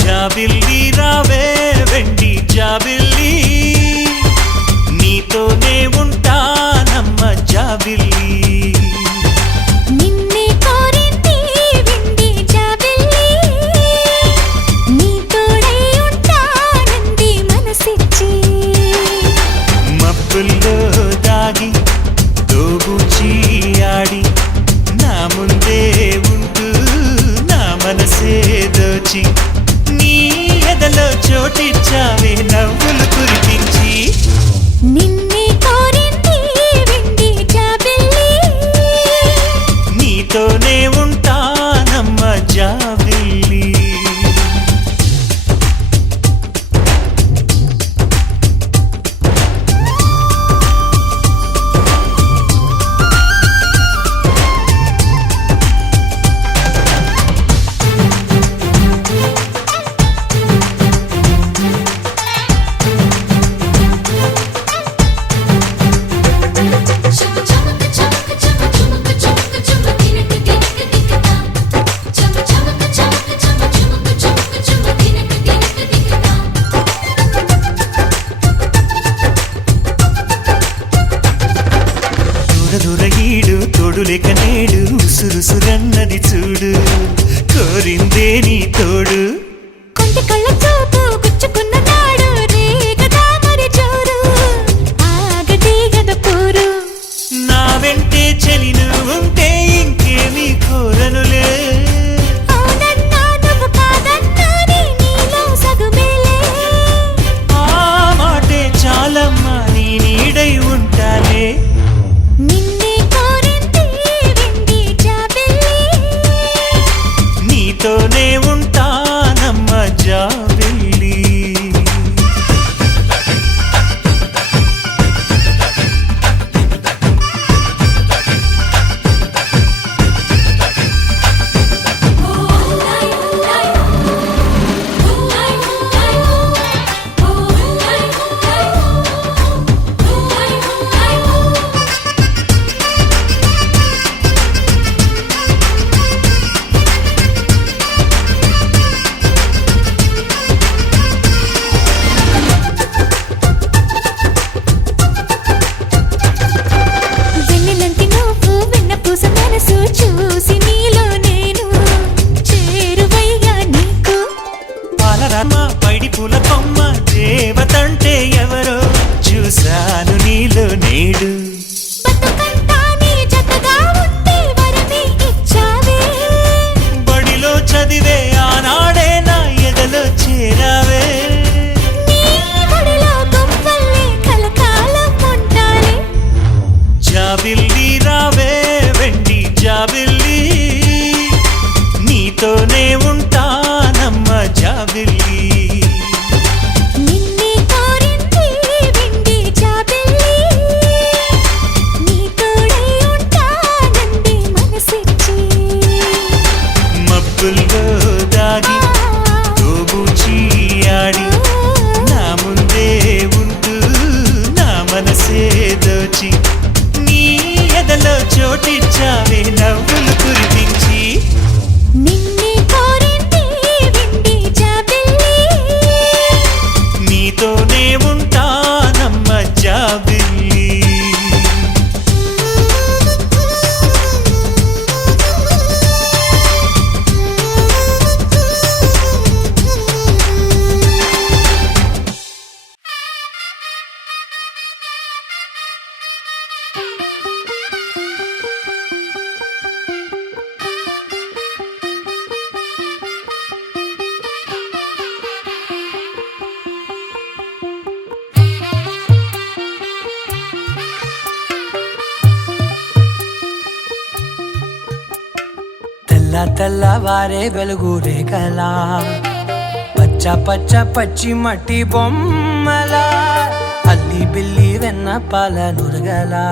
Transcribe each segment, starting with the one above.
జాబిల్లి రావే వెండి జాబిల్లి నీతోనే ఉంటానమ్మ జాబిల్లి నిన్నే కోరింది వెండి జాబిల్లి నీతోడై ఉంటానంది మనసిచ్చి మబ్బుల్లో దాగి దోబూచి ఆడి నా ముందే ఉంటూ నా మనసే దోచి ఎదలో చోటిచ్చావే నవ్వులు కురిపించి నిన్నే కోరింది వెండి జాబిల్లి నీతోనే ఉంటానమ్మ జాబిల్లి దూరదూరగీడు తోడులేక నేడు ఉసురుసురన్నది చూడు కోరిందే నీ తోడు కొంటి కళ్ళ చూపు గుచ్చుకున్న నాడు రేగదా మరి జోరు ఆగదే గద పోరు నా వెంటే చెలిను ఉంటే ఇంకేమీ కోరనులే అవునన్నా నువ్వు కాదన్నా నీలో సగుమేలే ఆ మాటే చాలమ్మా నీ నీడై ఉంటాలే నిన్నే కోరింది వెండి జాబిల్లి నీతోనే ఉంటానమ్మ జాబిల్లి వెన్నెలంటి నువ్వు వెన్నపూస మనసు చూసి నీలో నేను చేరువయ్యా నీకు పాలరామ పైడి పూల కొమ్మ దేవతంటే ఎవరో చూశాను నీలో నేడు బతుకంతా నీ జతగా ఉంటే వరమే ఇచ్చావే బడిలో చదివే ఆనాడే నా ఎదలో చేరావే నీ ఒడిలో గుంపల్లే కలకాలం ఉంటాలే జాబిల్లి రావే వెండి జాబిల్లి నీతోనే ఉంటానమ్మ జాబిల్లి నిన్నే కోరింది వెండి జాబిల్లి నీతోడై ఉంటానంది మనసిచ్చి మబ్బుల్లో దాగి దోబూచి ఆడి నా ముందే ఉంటూ నా మనసే దోచి నీ ఎదలో చోటిచ్చావే నవ్వులు కురిపించి నిన్నే కోరి తెల్లవారే వెలుగు రేఖలా పచ్చ పచ్చ పచ్చి మట్టి బొమ్మలా అల్లి బిల్లి వెన్న పాల నురగలా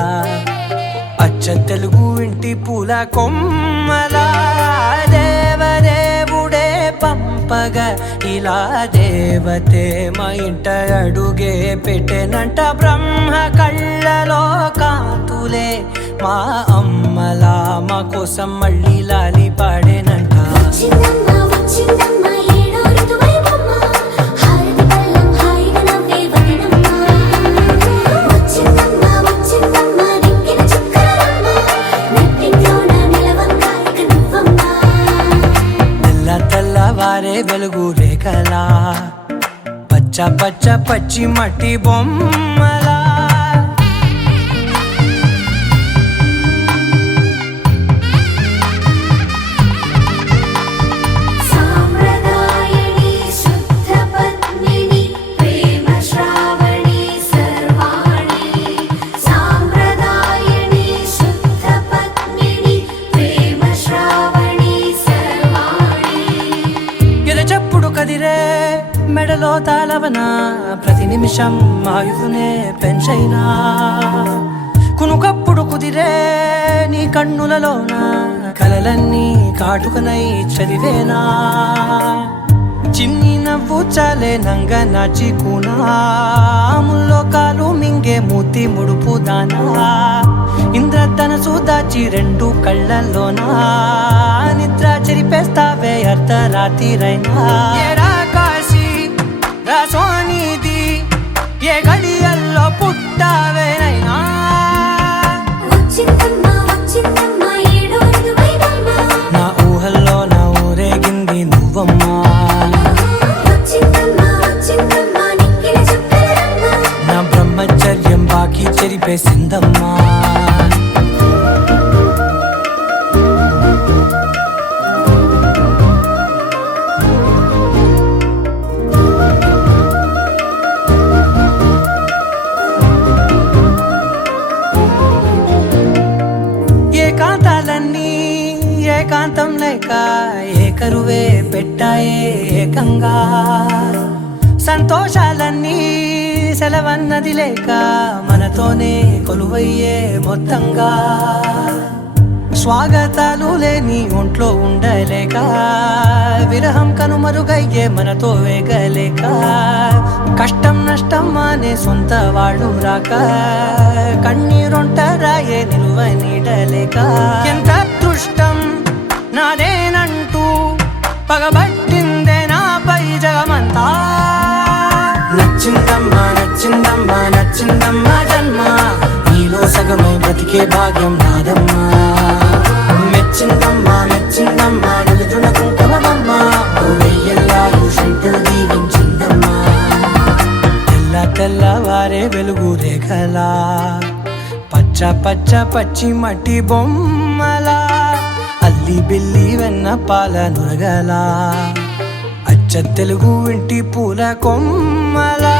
అచ్చ తెలుగు ఇంటి పూల కొమ్మలా దేవదేవుడే పంపగా ఇలా దేవతే మా ఇంట అడుగే పెట్టెనంట బ్రహ్మ కళ్ళలో కాంతులే మా అమ్మలా మా కోసం మళ్ళీ లాలి పాడేనంట వచ్చిందమ్మ వచ్చిందమ్మ ఏడో ఋతువైవమ్మ హారతి పళ్ళం హాయిగా నవ్వే వదనమ్మ వచ్చిందమ్మ వచ్చిందమ్మ దిక్కిన చుక్కలమ్మ నెట్టింట్లోన నిలవంగా ఇక నువ్వమ్మ తెల్లవారే వెలుగు రేఖలా పచ్చ పచ్చ పచ్చి మట్టి బొమ్మలా సాంప్రదాయని శుద్ధ పద్మిని ప్రేమ శ్రావణి సర్వాణి సాంప్రదాయని శుద్ధ పద్మిని ప్రేమ శ్రావణి సర్వాణి ఎరచప్పుడు కదిరే మెడలో తాళవన ప్రతి నిమిషం ఆయుధునే పెంచైనా కునుకప్పుడు కుదిరే నీ కన్నులలోన కలలన్నీ కాటుకనై చదివేనా చిన్ని నవ్వు చాలే నంగ నాచి కూనాముల్లో కాలు మింగే మూతి ముడుపు దానా ఇంద్రధనసు దాచి రెండు కళ్ళల్లోనా నిద్ర చెరిపేస్తావే అర్ధరాత్రిరైనా ఏరా కాశీ రాసోనిది ఏ గడియల్లో పుట్టావేనైనా వచ్చిందమ్మ వచ్చిందమ్మ ఏడో ఋతువైవమ్మ నా ఊహల్లో నా ఊరేగింది నువ్వమ్మా వచ్చిందమ్మ వచ్చిందమ్మ నిక్కిన చుక్కలమ్మ నా బ్రహ్మచర్యం బాకీ చెరిపేసిందమ్మా ఏకాంతాలన్నీ ఏకాంతం లేక ఏకరువే పెట్టాయే ఏకంగా సంతోషాలన్నీ సెలవన్నది లేక మనతోనే కొలువయ్యే మొత్తంగా స్వాగతాలు లేని ఒంట్లో ఉండలేక విరహం కనుమరుగయ్యే మనతో వేగలేక కష్టం నష్టం అనే సొంత వాళ్ళు రాక కన్నీరొంటరాయే నిలువ నీడలేక ఎంత అదృష్టం నాదేనంటూ పగబట్టిందే నాపై జగమంతా నచ్చిందమ్మా నచ్చిందమ్మా నచ్చిందమ్మా జన్మ నీలో సగమై బ్రతికే భాగ్యం నాదమ్మా మెచ్చిందమ్మా మెచ్చిందమ్మా నిలుచున కుంకుమమ్మా వెయ్యల్లాలు శంకులు దీవించిందమ్మా తెల్లవారే వెలుగు రేఖలా పచ్చ పచ్చ పచ్చి మట్టి బొమ్మలా అల్లి బిల్లి వెన్న పాల నురగలా అచ్చ తెలుగు ఇంటి పూల కొమ్మలా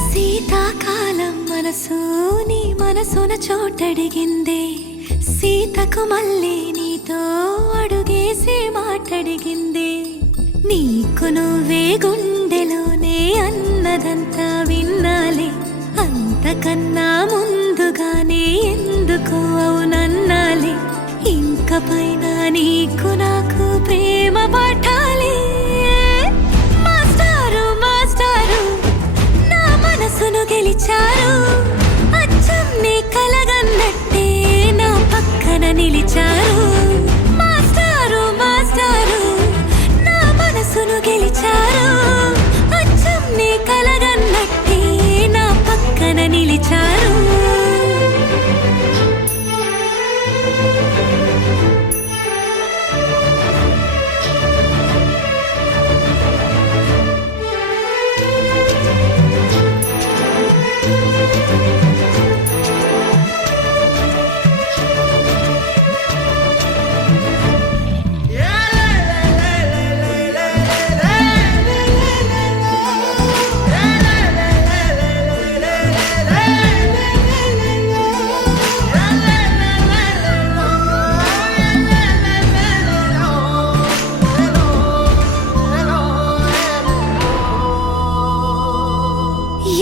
శీతాకాలం మనసు నీ మనసున చోటడిగిందే సీతకు మళ్ళీ నీతో అడుగేసి మాటడిగిందే నీకు నువ్వే గుండెలోనే అన్నదంతా విన్నాలే అంతకన్నా ముందుగానే ఎందుకు అవునన్నాలే ఇంక పైన నీకు నాకు ప్రేమ పాఠాలే మాస్టారు మాస్టారు నా మనసును గెలిచారు అచ్చం నీ కలగన్నట్టే నా పక్కన నిలిచారు మాస్టారు మాస్టారు నా మనసును గెలిచారు అచ్చం నీ కలగన్నట్టే నా పక్కన నిలిచారు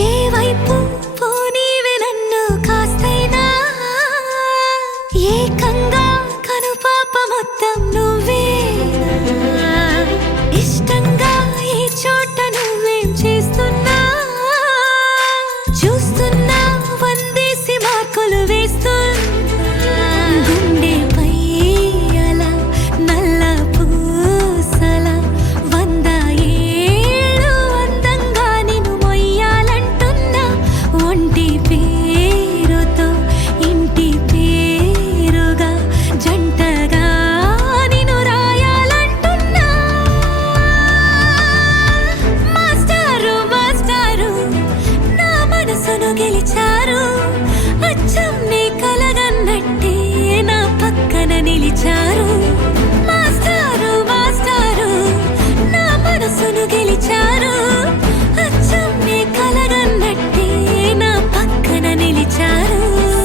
ఏ వైపు పోనీవే నన్ను కాస్తైనా ఏకంగా కనుపాప మొత్తం నువ్వేనా ఇష్టంగా ఈ చోట నువ్వేం చేస్తున్నా చూస్తున్నా వందేసి మార్కులు వేస్తున్నా గుండెపై అలా నల్ల పూసల 100 ఏళ్ళు అందంగా నిన్ను మొయ్యాలంటున్నా ఒంటి పేరుతో ఇంటి పేరుగా జంటగా నిన్ను రాయాలంటున్నా మాస్టారు మాస్టారు నా మనసును గెలిచారు అచ్చం నీ కలగన్నట్టే నా పక్కన నిలిచారు మాస్టారు మాస్టారు నా మనసును గెలిచారు అచ్చం నీ కలగన్నట్టే నా పక్కన నిలిచారు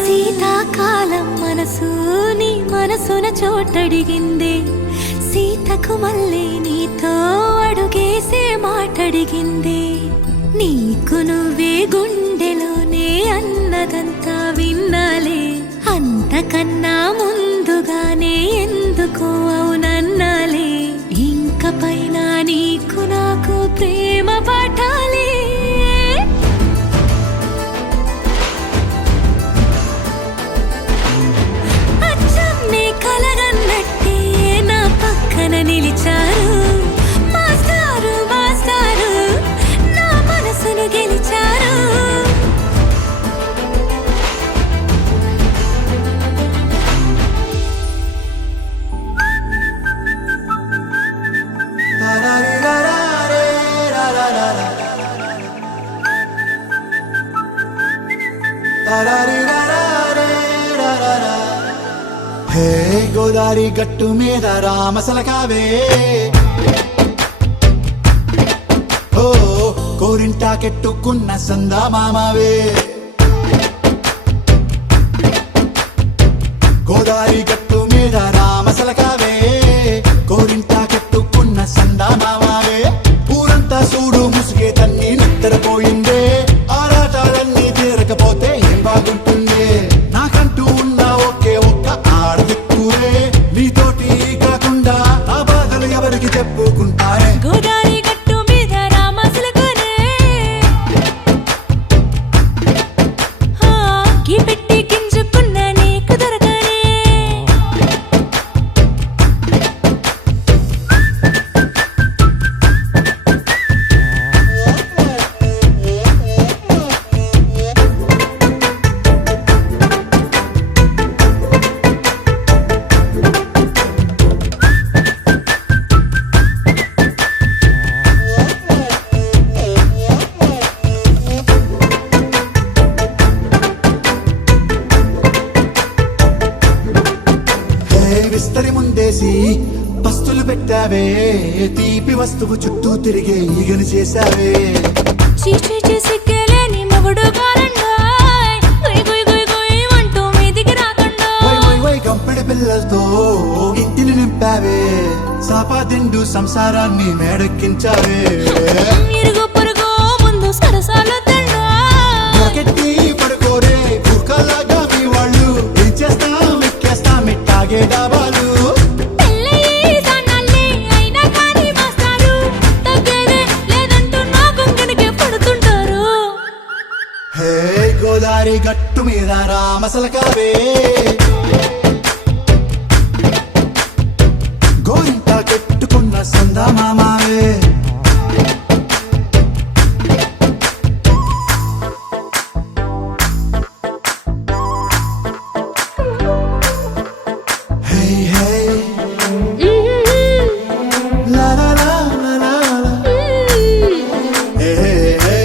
శీతాకాలం మనసు నీ మనసున చోటడిగింది సీతకు మళ్ళీ నీతో అడుగేసే మాటడిగింది నీకు నువ్వే గుండెలోనే అన్నదంతా విన్నాలే అంతకన్నా ముందుగానే ఎందుకు అవునన్నాలే ఇంక పైన నీకు నాకు ప్రేమ పాఠాలే అచ్చం నీ కలగన్నట్టే నా పక్కన నిలిచారు మాస్టారు మాస్టారు నా మనసును గెలిచారు హే గోదారి గట్టు మీద రామసలకావే ఓ కోరింటా కెట్టుకున్న సందా మామావే గోదారి గట్టు మీద రామసలకావే కోరింటా కెట్టుకున్న సందా మామావే ఊరంతా చూడు ముసుగే తన్ని నిద్రపోయిందే ఆరాటాలన్నీ తీరకపోతే ఏం బాగుంటుంది నాకంటూ ఉన్న ఒకే ఒక్క ఆడదిక్కురే నీతోటి కాకుండా నా బాధలు ఎవరికి చెప్పుకుంటారే గోదారి గట్టు మీద రామసలకునే గీ పెట్టి గింజుకున్న నీకు దొరకనే హే విస్తరి ముందేసి పస్తులు పెట్టావే తీపి వస్తువు చుట్టూ తిరిగే ఈగలు చేశావే చీచీ చేసి కేలేని మొగుడు కారండాయ్ గుయ్ గుయ్ గుయ్ గుయ్ అంటూ మీదికి రాకుండా వై వై వై కంపెడి పిల్లలతో ఇంటిని నింపావే సాపాదిండు సంసారాన్ని మేడెక్కించావే ఇరుగు పొరుగు ముందు సరసాలు తండా దొరకెట్టి పడుకోరే కుక్కలాగా మీ వాళ్ళు ఏం చేస్తాం ఎక్కేస్తాం ఇట్టాగే డాబాలు పెళ్ళయి దానాల్ని అయినా కానీ మాస్తారు తగ్గేదే లేదంటూ నా గుంగడికే పడుతుంటారు హే గోదారి గట్టు మీద రామసలకావే గోరింటా కెట్టుకున్న సందా మామావే హే హే లా లా లా లా లా లా. హే హే హే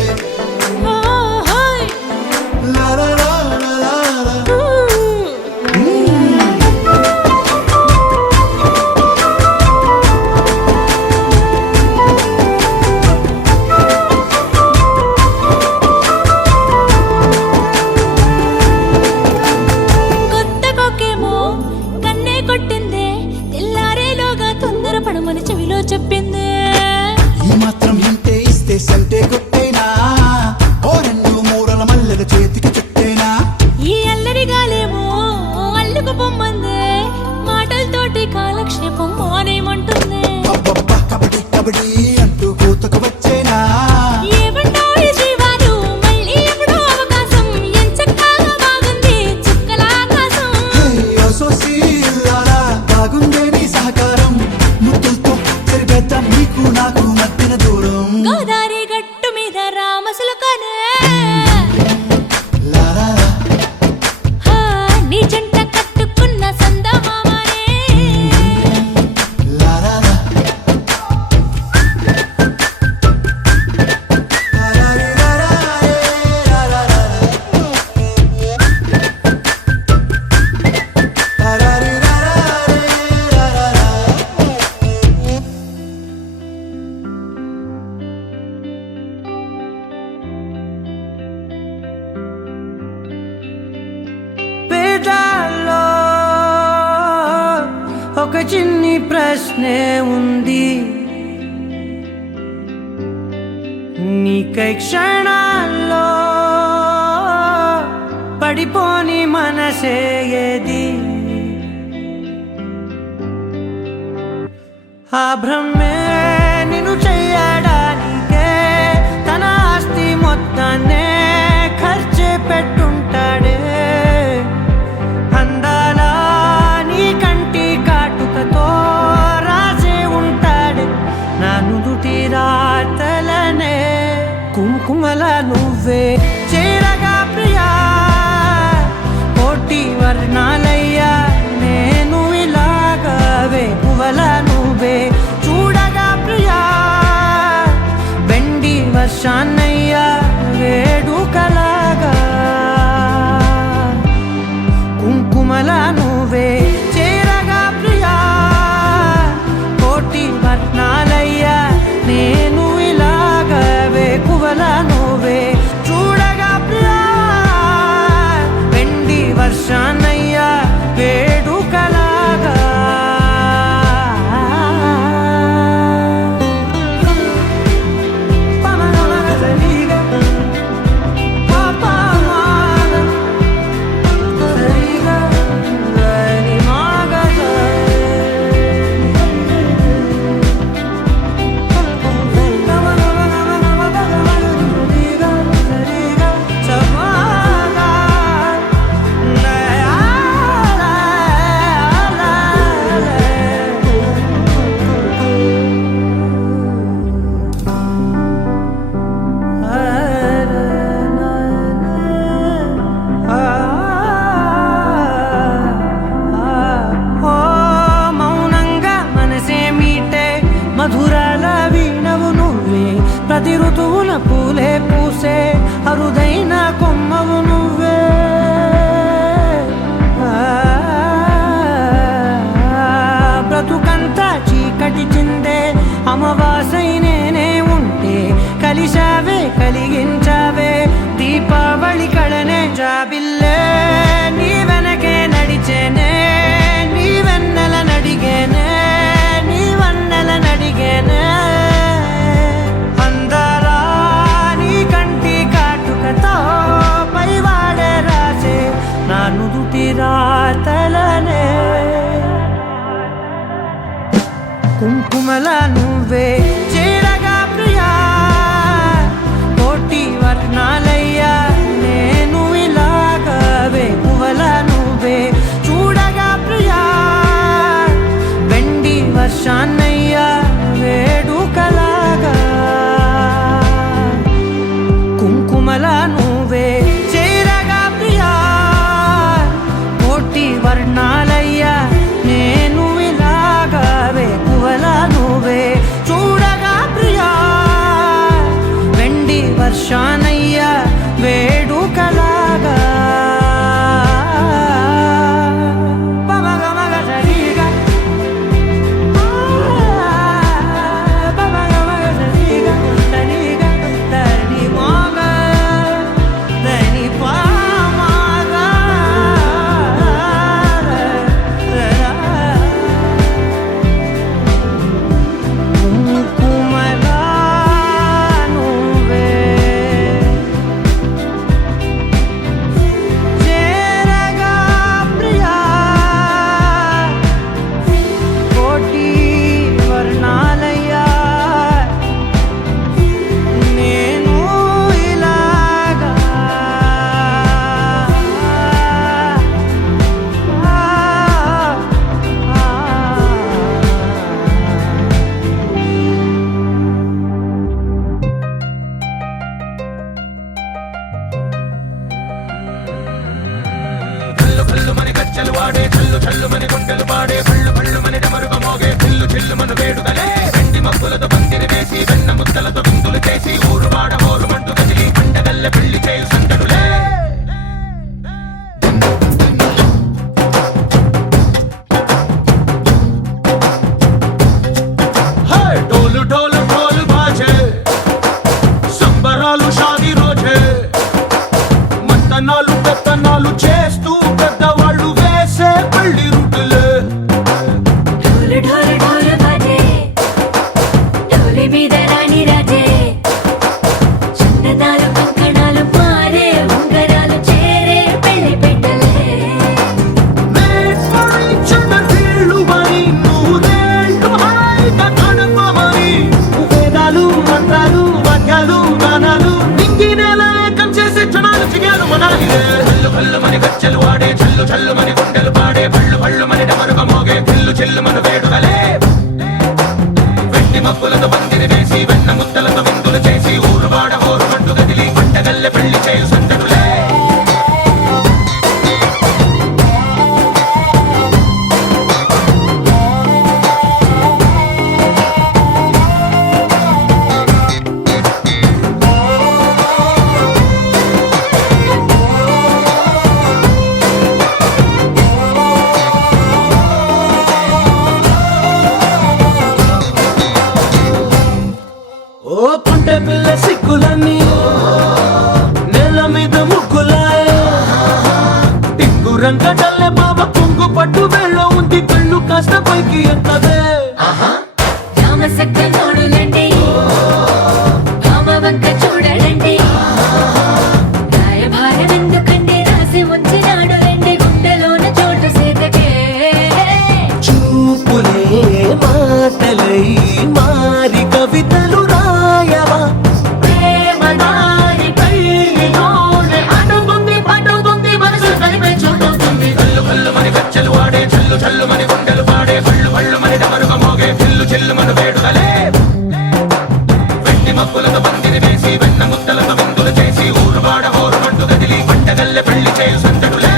చిన్ని ప్రశ్నే ఉంది, నీకై క్షణాల్లో పడిపోని మనసే ఏది? ఆ భ్రమే నిన్ను చెయ్యడానికే తన ఆస్తి మొత్తాన్నే ఖర్చే పెట్టుంటాడే. అందాల నీ కంటి కాటుకతో రాసే ఉంటాడే నా నుదుటి రాతలనే. కుంకుమల నువ్వే చేరగా ప్రియా, కోటి వర్ణాలయ్యా నేను ఇలాగవే. పువ్వల నువ్వే చూడగా ప్రియా, వెండి వర్షాన్నయ్యా వేడుకలాగా. కుంకుమల నువ్వే చేరగా ప్రియా, కోటి వర్ణాలయ్యా నేను ఇలాగవే. పువ్వల నువ్వే చూడగా ప్రియా, వెండి వర్షాన్నయ్యా వేడుకలాగా. మధురాల వీణవు నువ్వే, ప్రతి ఋతువున పూలే పూసే అరుదైన కొమ్మవు నువ్వే. బ్రతుకంతా చీకటి చిందే అమవాసై నేనే ఉంటే కలిశావే కలిగించావే దీపావళి కళనే. జాబిల్లే నీ వెనకే నడిచేనే, నీ వెన్నెల నడిగేనే, నీ వన్నెల నడిగేనే. అందరా నీ కంటి కాటుకతో పైవాడే రాసే నా నుదుటి రాతలనే. కుంకుమల నువ్వే చేరగా ప్రియా, కోటి వర్ణాలయ్యా నేను ఇలాగవే. పువ్వల నువ్వే చూడగా ప్రియా, వెండి వర్షాన్నయ్యా వేడుకలాగా. కుంకుమల నువ్వే చేరగా ప్రియా, కోటి వర్ణాలయ్యా నేను ఇలాగవే. పువ్వల నువ్వే చూడగా ప్రియా, వెండి వర్షాన్నయ్యా వేడుకలాగా. చేస్తూ పెద్దవాళ్ళు వేసే పెళ్లి రుటులే. పరదాలు కంకణాలు మారే ఉంగరాలు చేరే పెళ్లి పెట్టలే వేదాలు మంత్రాలు వాద్యాలు గానాలు నింగినేలా ఏకం చేసి క్షణాలు చిగాలు మనాలి చల్లు కల్లు మని గచ్చెలు వాడే చల్లు చల్లు మని గుండెలు పాడే పళ్ళు పళ్ళు మని డమరుగ మోగే చిల్లు చిల్లు మన వేడుకలే వెండి మబ్బులతో పందిరి వేసి వెన్న ముద్దలతో విందులు చేసి ఊరు వాడ ఊరు మంటు గదిలి పంటగల్లె పెళ్లి చేయు సందడులే ఓ పుంటె పిల్ల సిక్కులన్నీ నెల మీద ముగ్గులాయ టింగు రంగడల్లె బాబా కొంగు పట్టు వెళ్ళ ఉంది కళ్ళు కాస్త పైకి ఎత్తదే రామ సక్క నోడులండి రామ వంక చూడడండి రాయభారం ఎందుకండి రాసి ఉంచినాడు రండి గుండెలోన చోటు సీతకే చూపులే మాటలై మారి కవితలు రాయవా ప్రేమ దారి పెళ్లిలోనే అడుగుంది పడుతుంది మనసు కలిపే చూడుతుంది కల్లు కల్లు మని గచ్చెలు వాడే చల్లు చల్లు మని గుండెలు పాడే పళ్ళు పళ్ళు మని డమరుగ మోగే చిల్లు చిల్లు మన వేడుకలే వెండి మబ్బులతో పందిరి వేసి వెన్న ముద్దలతో విందులు చేసి ఊరు వాడ ఊరు మంటు గదిలి పంటగల్లె పెళ్లి చేయు సందడులే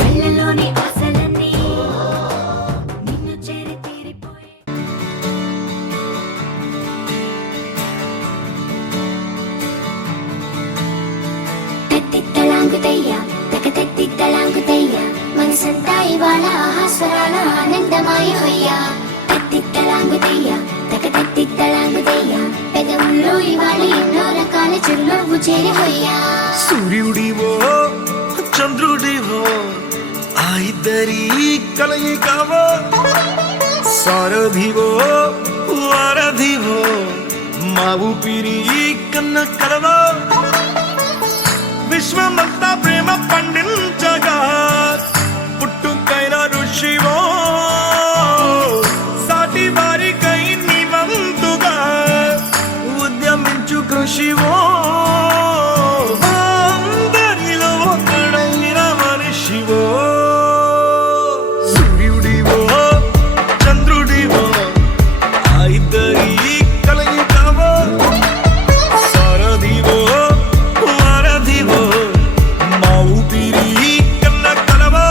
కళ్ళలోని ఆశలన్నీ నిన్ను చేరి తీరిపోయే తత్తిత్తలాంగుతయ్య తకతత్తిత్తలాంగుతయ్య మనసంతా ఇవాళ ఆహాస్వరాల ఆనందమాయ హొయ్య తత్తిత్తలాంగుతయ్య తకతత్తిత్తలాంగుతయ్య పెదవుల్లో ఇవాళ ఎన్నో రకాల చిరునవ్వు చేరి హొయ్యా సూర్యుడివో చంద్రుడివో ఆ ఇద్దరి కలయికవో సారథివో వారధివో మా ఊపిరి కన్న కలవో విశ్వమంతా ప్రేమ పండించగా పుట్టుకైన ఋషివో సాటి వారికై నివంతుగా ఉద్యమించు కృషివో అందరిలో ఒకడైన మనిషివో సూర్యుడివో చంద్రుడివో ఆ ఇద్దరి కలయికవో సారథివో వారధివో మా ఊపిరి కన్న కలవో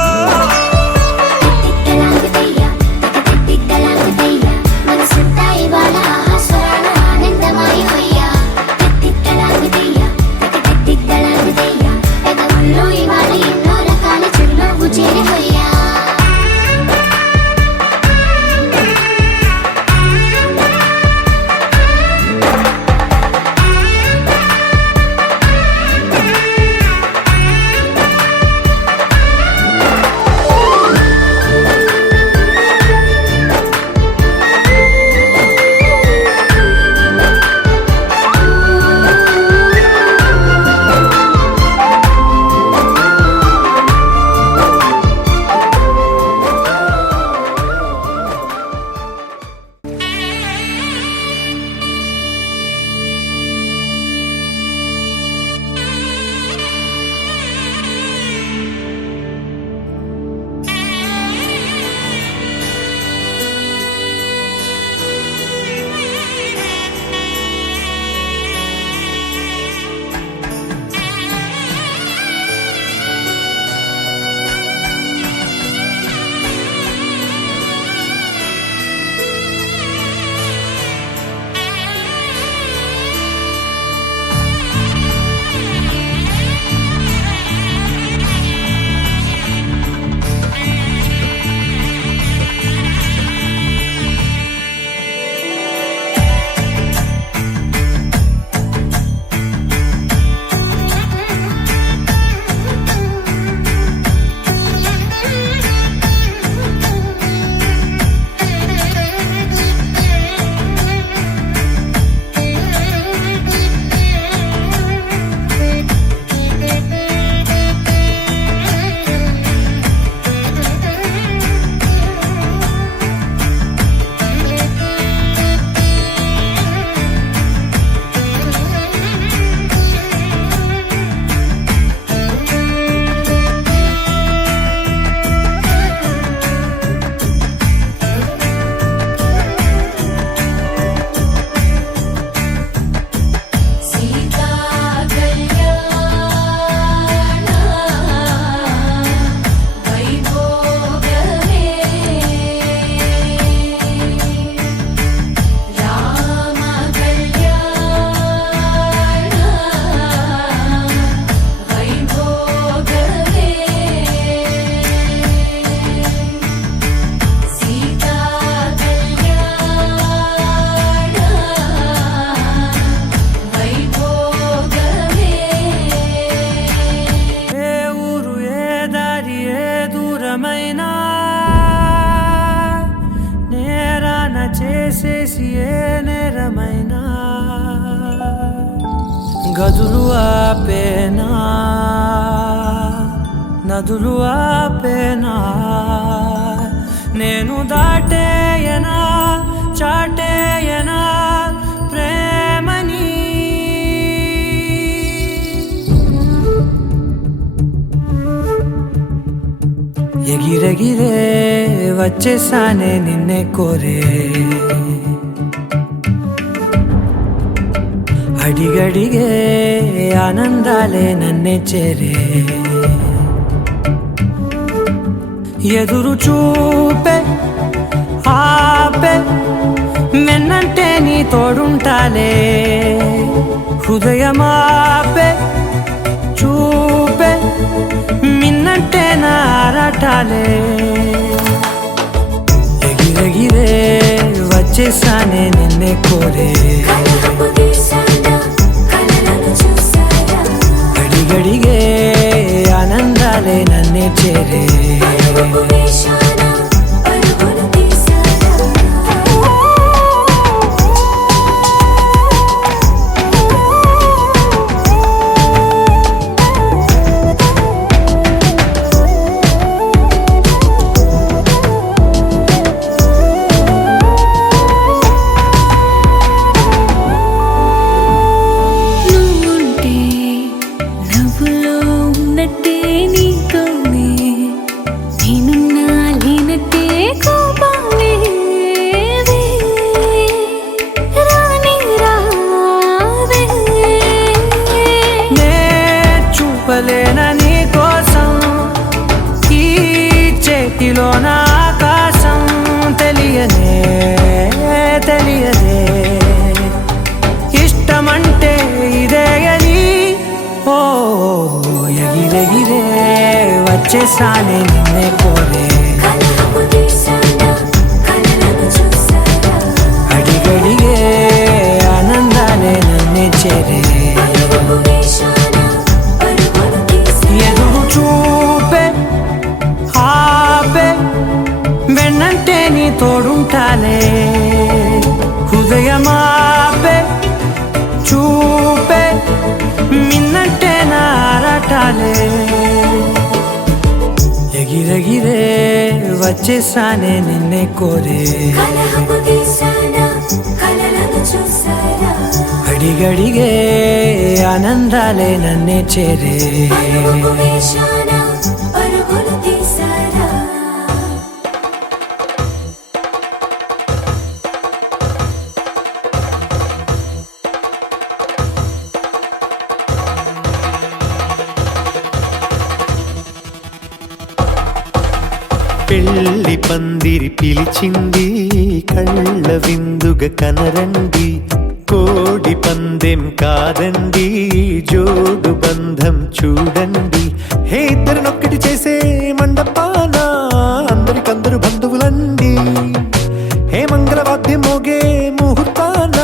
చేసేసి ఏ నేరమైనా గదులు ఆపేనా నదులు ఆపేనా నేను దాటేయనా చాటేయనా ప్రేమని ఎగిరెగిరే వచ్చేసానే నిన్నే కోరే అడిగడిగే ఆనందాలే నన్నే చేరే ఎదురు చూపే ఆపే మెన్నంటే నీ తోడుంటాలే హృదయమాపే చూపే మిన్నంటే నా ఆరాటాలే ఎగిరెగిరే వచ్చేసానే నిన్నే కోరే అడిగడిగే ఆనందాలే నన్నే చేరే నీ కోసం ఈ చేతిలోన ఆకాశం తెలియనే తెలియదే ఇష్టమంటే ఇదే అని ఓ ఎగిరెగిరే వచ్చేసానే నిన్నే కోరే అడిగడిగే ఆనందాలే నన్నే చేరే ఎదురు చూపే ఆపే వెన్నంటే నీ తోడుంటాలే హృదయమాపే చూపే మిన్నంటే నా ఆరాటాలే ఎగిరెగిరే వచ్చేసానే నిన్నే కోరే అడిగడిగే ఆనందాలే నన్నే చేరే పెళ్లి పందిరి పిలిచింది కళ్ళ విందుగా కనరండి కోడి పందెం కాదండి జోడు బంధం చూడండి హే ఇద్దరినొక్కటి చేసే మండపాన అందరికందరు బంధువులండి హే మంగళవాద్యం మోగే ముహూర్తాన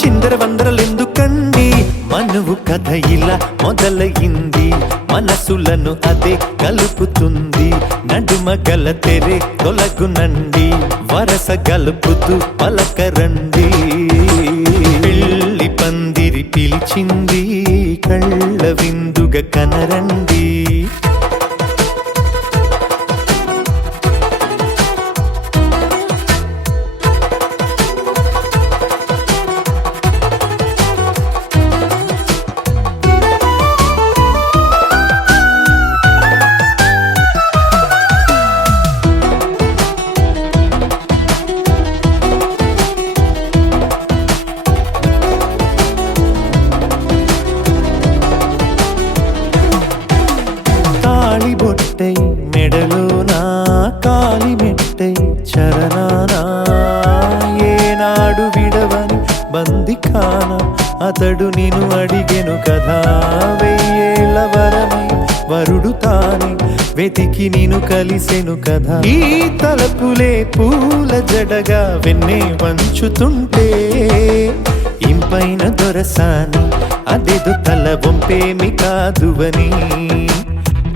చిందర వందరలెందుకండి మనువు కథ ఇలా మొదలయింది మనసులను అదే కలుపుతుంది నడుమ గల తెరే తొలగునండి వరస గలుపుతూ పలకరండి పెళ్లి పందిరి పిలిచింది కళ్ళ విందుగా కనరండి మెడలోనా కాలి మెట్టై చరణానా ఏనాడు విడవని బందిఖాన అతడు నిన్ను అడిగెను కదా వెయ్యేళ్ళ వరమై వరుడు తానే వెతికి నిన్ను కలిసెను కదా ఈ తలపులే పూల జడగా వెన్నే వంచుతుంటే ఇంపైన దొరసాని అదేదో తల వంపేమి కాదువని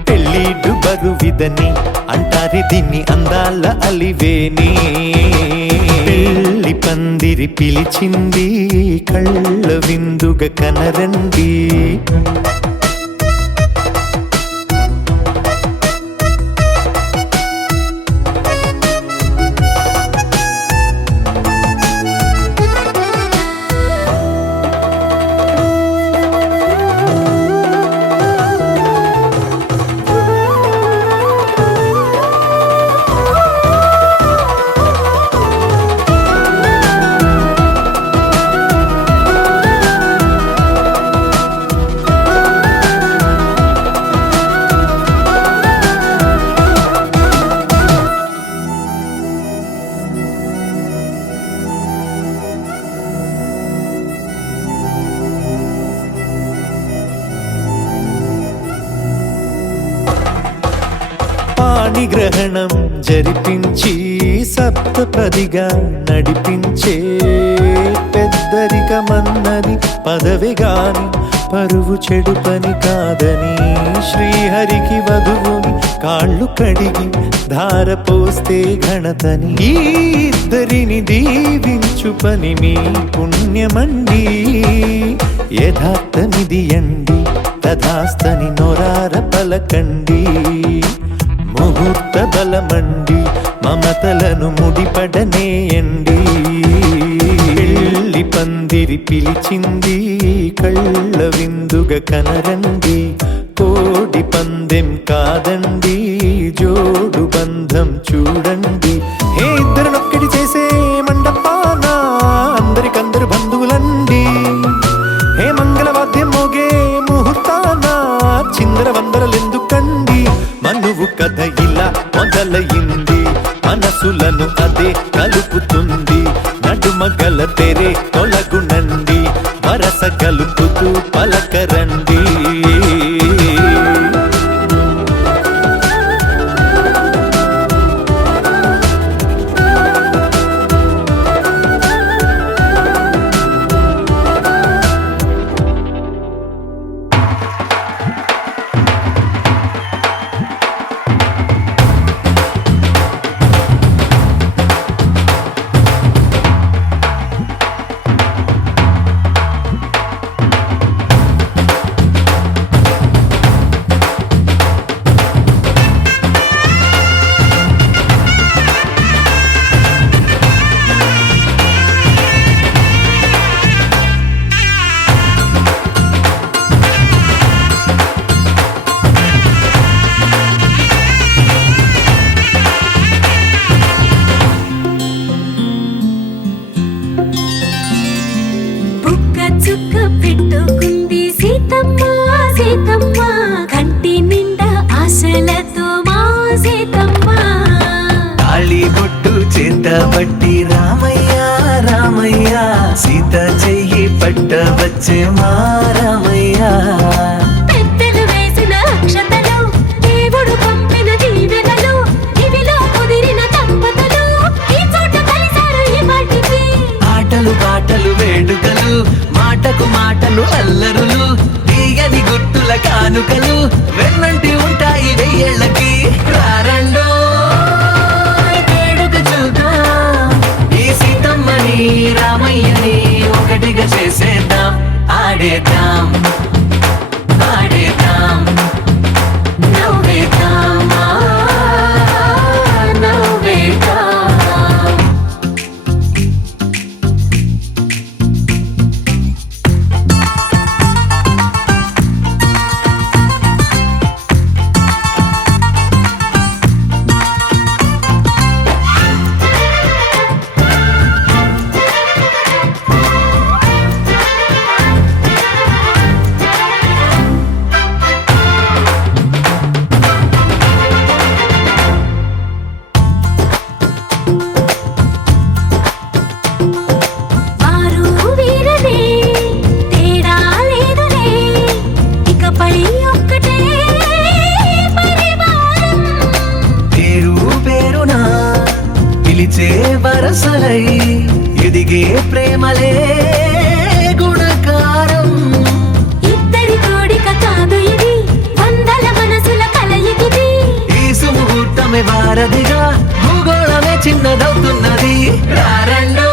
పెళ్ళిడు బరువిదని అంటారే దీన్ని అందాల అలివేని పందిరి పిలిచింది కళ్ళ విందుగా కనరండి పాణిగ్రహణం జరిపించి సప్తపదిగా నడిపించే పెద్దరికమన్నది పదవి గాని పరువు చెడు పని కాదని శ్రీహరికి వధువుని కాళ్ళు కడిగి ధార పోస్తే ఘనతని ఈ ఇద్దరిని దీవించు పని మీ పుణ్యమండి యథార్థమిది అండి తథాస్తని నొరార పలకండి ముహూర్త బలమండి మమతలను ముడిపడనేయండి పెళ్లి పందిరి పిలిచింది కళ్ళ విందుగా కనరండి కోడి పందెం కాదండి జోడు బంధం చూడండి హే ఇద్దరినొక్కటి చేసే మండపాన అందరికందరు బంధువులండి హే మంగళవాద్యం మోగే ముహూర్తాన చిందర వందరలెందుకండి మనువు కథ ఇలా మొదలయింది మనసులను అదే కలుపుతుంది నడుమగల తెరే తొలగునండి వరస కలుపుతూ పలకరండి చుక్క పెట్టుకుంది సీతమ్మ సీతమ్మ కంటి నిండా ఆశలతో మా సీతమ్మ తాళి బొట్టు చేతబట్టి రామయ్య రామయ్య సీత చెయ్యి పట్ట వచ్చే మా రామయ్య పెద్దలు వేసిన అక్షతలు దేవుడు పంపిన దీవెనలు ఇవిలో కుదిరిన దంపతులు ఈ చోట కలిసారు ఈ వాటికి ఆటలు పాటలు వేడుకలు మాటకు మాటలు అల్లరులు తీయని గుర్తుల కానుకలు వెన్నంటి ఉంటాయి వెయ్యేళ్ళకి రారండో వేడుక చూద్దాం ఈ సీతమ్మని రామయ్యని ఒకటిగా చేసేద్దాం ఆడేద్దాం ఆడేద్దాం నవ్వేద్దాం నవ్వేద్దాం వరసలై ఎదిగే ప్రేమలే గుణకారం ఇద్దరి కోడిక కాదు ఇది వందల మనసుల కలయికిది ఈ సుముహూర్తమే వారధిగా భూగోళమే చిన్నదవుతున్నది రారండో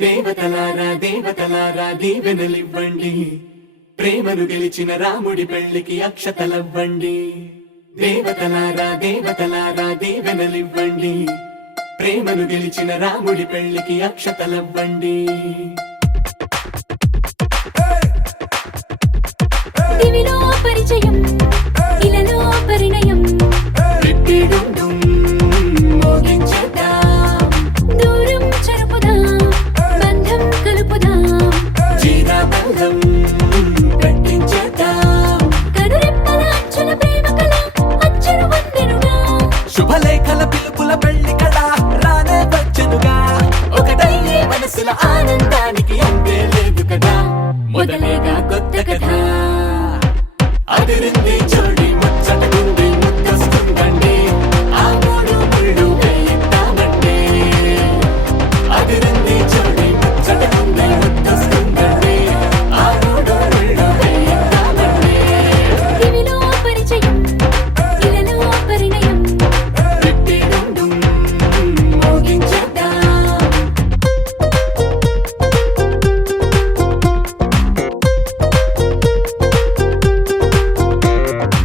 దేవతలారా దేవతలారా దీవెనలివ్వండి ప్రేమను గెలిచిన రాముడి పెళ్లికి అక్షతలవ్వండి దేవతలారా దేవతలారా దీవెనలివ్వండి ప్రేమను గెలిచిన రాముడి పెళ్లికి అక్షతలవ్వండి దివిలో పరిచయం ఇలలో పరిణయం రిట్టిడుండుం మోగించేద్దాం దూరం చెరుపుదాం బంధం కలుపుదాం జీరాబంధం కట్టించేద్దాం కనురెప్పల అంచుల ప్రేమ కళ అచ్చరు వందెనుగా శుభలేఖల పిలుపుల పెళ్లి కళ రానే వచ్చనుగా ఒకటయ్యే మనసుల ఆనందానికి అంతే లేదు కదా మొదలేగా కొత్త కథ అదిరింది జోడి ముచ్చటకుంది ముద్దొస్తుందండి ఆ మూడు ముళ్ళు వేయిద్దామండి అదిరింది జోడి ముచ్చటకుంది ముద్దొస్తుందండి ఆ మూడు ముళ్ళు వేయిద్దామండి దివిలో పరిచయం ఇలలో పరిణయం రిట్టిడుండుం మోగించేద్దాం. 「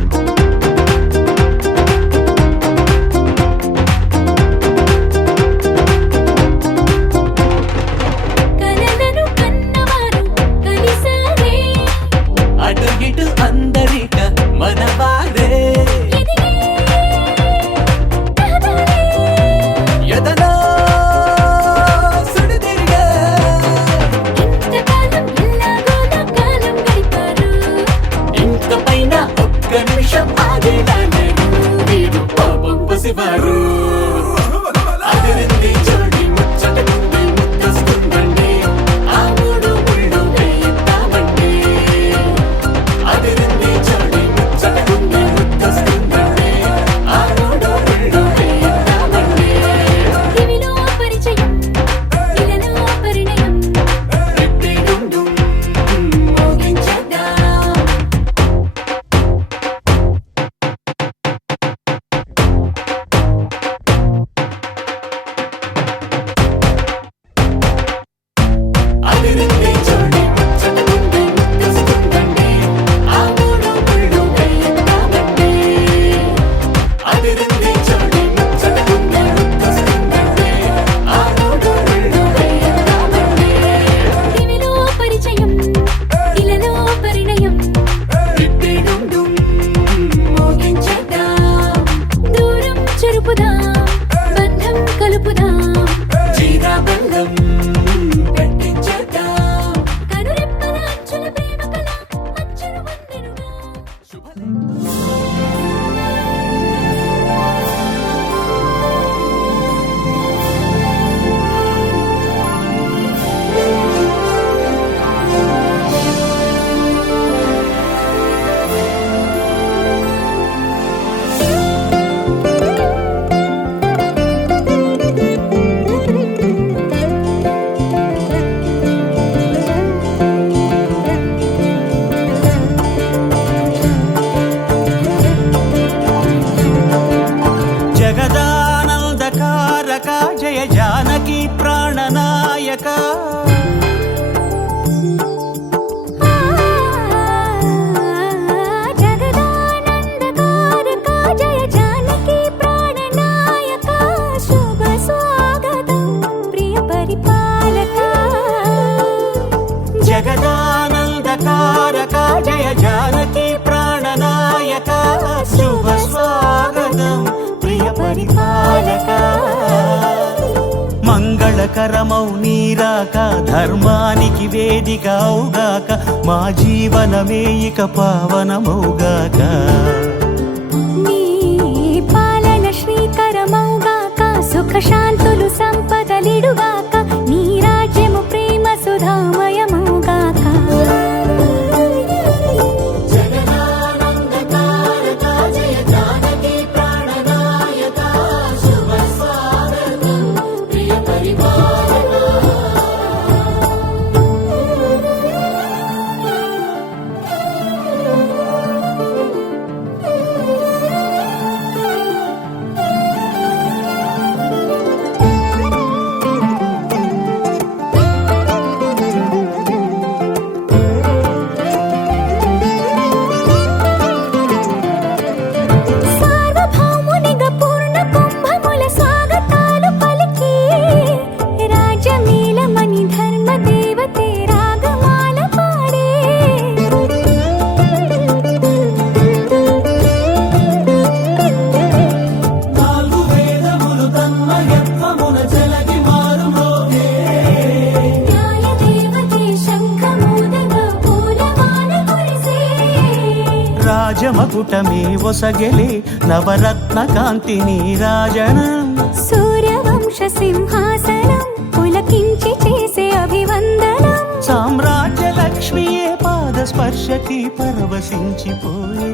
పరిపాలక మంగళకరమౌ నీరాక ధర్మానికి వేదిక అవుగాక మా జీవనమే ఇక పావనమౌగాక నీ పాలన శ్రీకరమౌగాక సుఖ శాంతులు సంపదలిడుగాక నీ రాజ్యము ప్రేమ సుధామయమౌగాక సార్వభౌమునిగా పూర్ణ కుంభముల స్వాగతాలు పలికి రాజమేళమణి ధర్మ దేవతే రాగమాల పాడే నాలుగు వేదములు తన్మయత్వమున చెలగి మారుమోగే న్యాయ దేవతే శంఖమూదగా పూలమాల కురిసే రాజమకుటమే ఒసగెలే నవరత్న కాంతిని రాజనం సూర్యవంశ సింహాసనం పులకించి చేసే అభివందనం సామ్రాజ్య లక్ష్మియే పాద స్పర్శకి పరవశించిపోయే